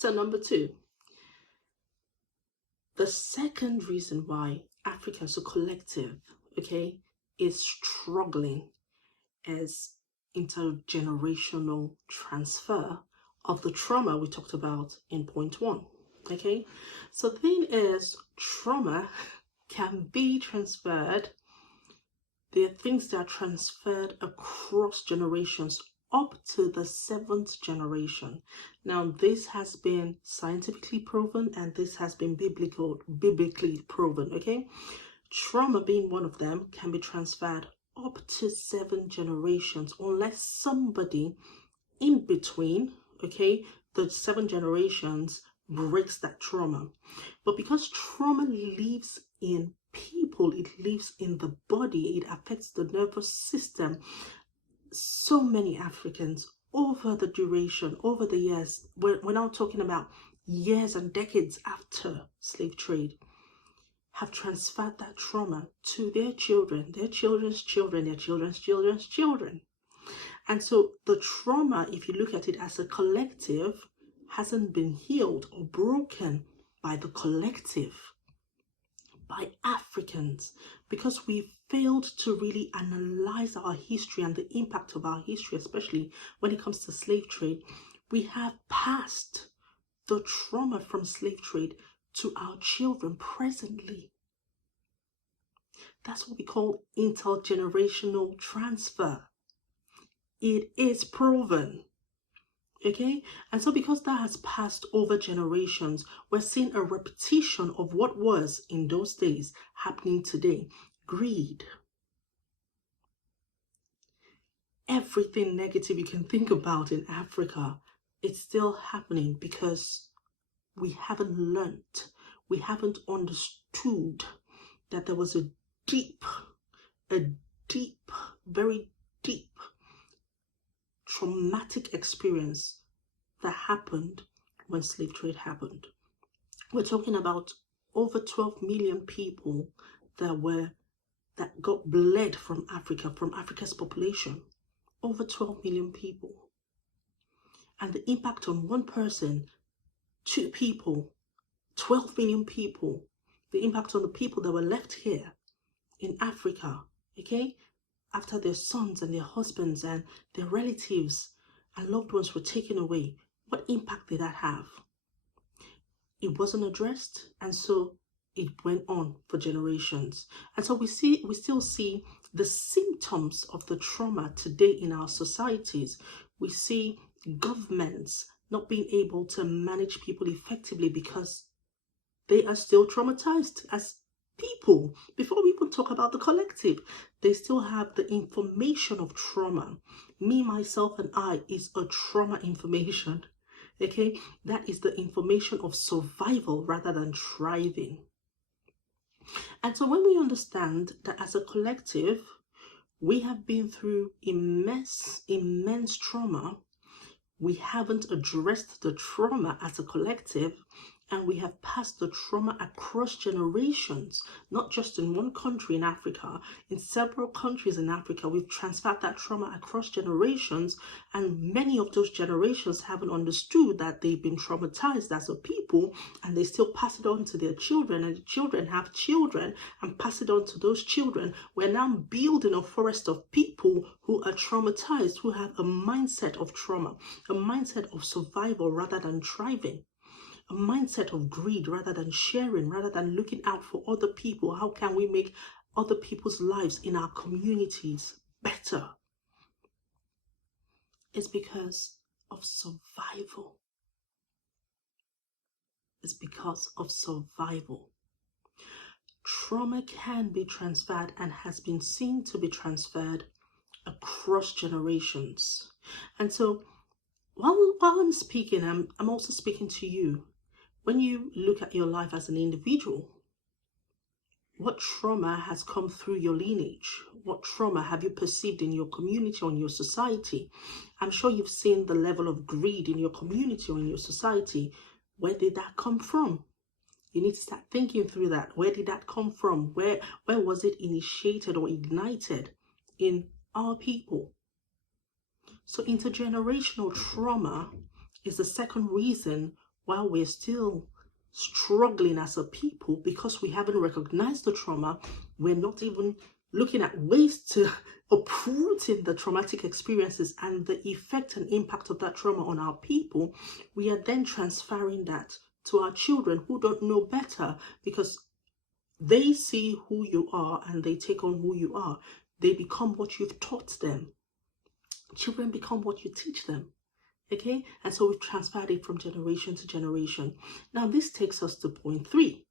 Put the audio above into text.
So number two, the second reason why Africa as a collective, okay, is struggling is intergenerational transfer of the trauma we talked about in point one. Okay, so the thing is, trauma can be transferred. There are things that are transferred across generations up to the seventh generation. Now, this has been scientifically proven and this has been biblically proven. Okay, trauma being one of them can be transferred up to 7 generations unless somebody in between, okay, the 7 generations breaks that trauma. But because trauma lives in people, it lives in the body, it affects the nervous system. So many Africans over the duration, over the years, we're now talking about years and decades after slave trade, have transferred that trauma to their children, their children's children, their children's children's children. And so the trauma, if you look at it as a collective, hasn't been healed or broken by the collective, by Africans, because we failed to really analyze our history and the impact of our history, especially when it comes to slave trade. We have passed the trauma from slave trade to our children presently. That's what we call intergenerational transfer. It is proven. Okay, and so because that has passed over generations, we're seeing a repetition of what was in those days happening today. Greed. Everything negative you can think about in Africa, it's still happening because we haven't learnt, we haven't understood that there was a deep, very deep traumatic experience that happened when slave trade happened. We're talking about over 12 million people that got bled from Africa, from Africa's population. Over 12 million people. And the impact on one person, 2 people, 12 million people, the impact on the people that were left here in Africa, okay, after their sons and their husbands and their relatives and loved ones were taken away, what impact did that have? It wasn't addressed, and so it went on for generations. And so we still see the symptoms of the trauma today in our societies. We see governments not being able to manage people effectively because they are still traumatized as people. Before we even talk about the collective, they still have the information of trauma. Me, myself, and I is a trauma information. Okay, that is the information of survival rather than thriving. And so when we understand that as a collective, we have been through immense trauma, we haven't addressed the trauma as a collective, and we have passed the trauma across generations, not just in one country in Africa, in several countries in Africa. We've transferred that trauma across generations, and many of those generations haven't understood that they've been traumatized as a people, and they still pass it on to their children, and the children have children and pass it on to those children. We're now building a forest of people who are traumatized, who have a mindset of trauma, a mindset of survival rather than thriving. A mindset of greed rather than sharing, rather than looking out for other people. How can we make other people's lives in our communities better? It's because of survival. It's because of survival. Trauma can be transferred and has been seen to be transferred across generations. And so while I'm speaking, I'm also speaking to you. When you look at your life as an individual, what trauma has come through your lineage? What trauma have you perceived in your community or in your society? I'm sure you've seen the level of greed in your community or in your society. Where did that come from? You need to start thinking through that. Where did that come from? Where was it initiated or ignited in our people? So intergenerational trauma is the second reason while we're still struggling as a people because we haven't recognized the trauma. We're not even looking at ways to uprooting the traumatic experiences and the effect and impact of that trauma on our people. We are then transferring that to our children who don't know better, because they see who you are and they take on who you are. They become what you've taught them. Children become what you teach them. Okay, and so we've transferred it from generation to generation. Now this takes us to point 3.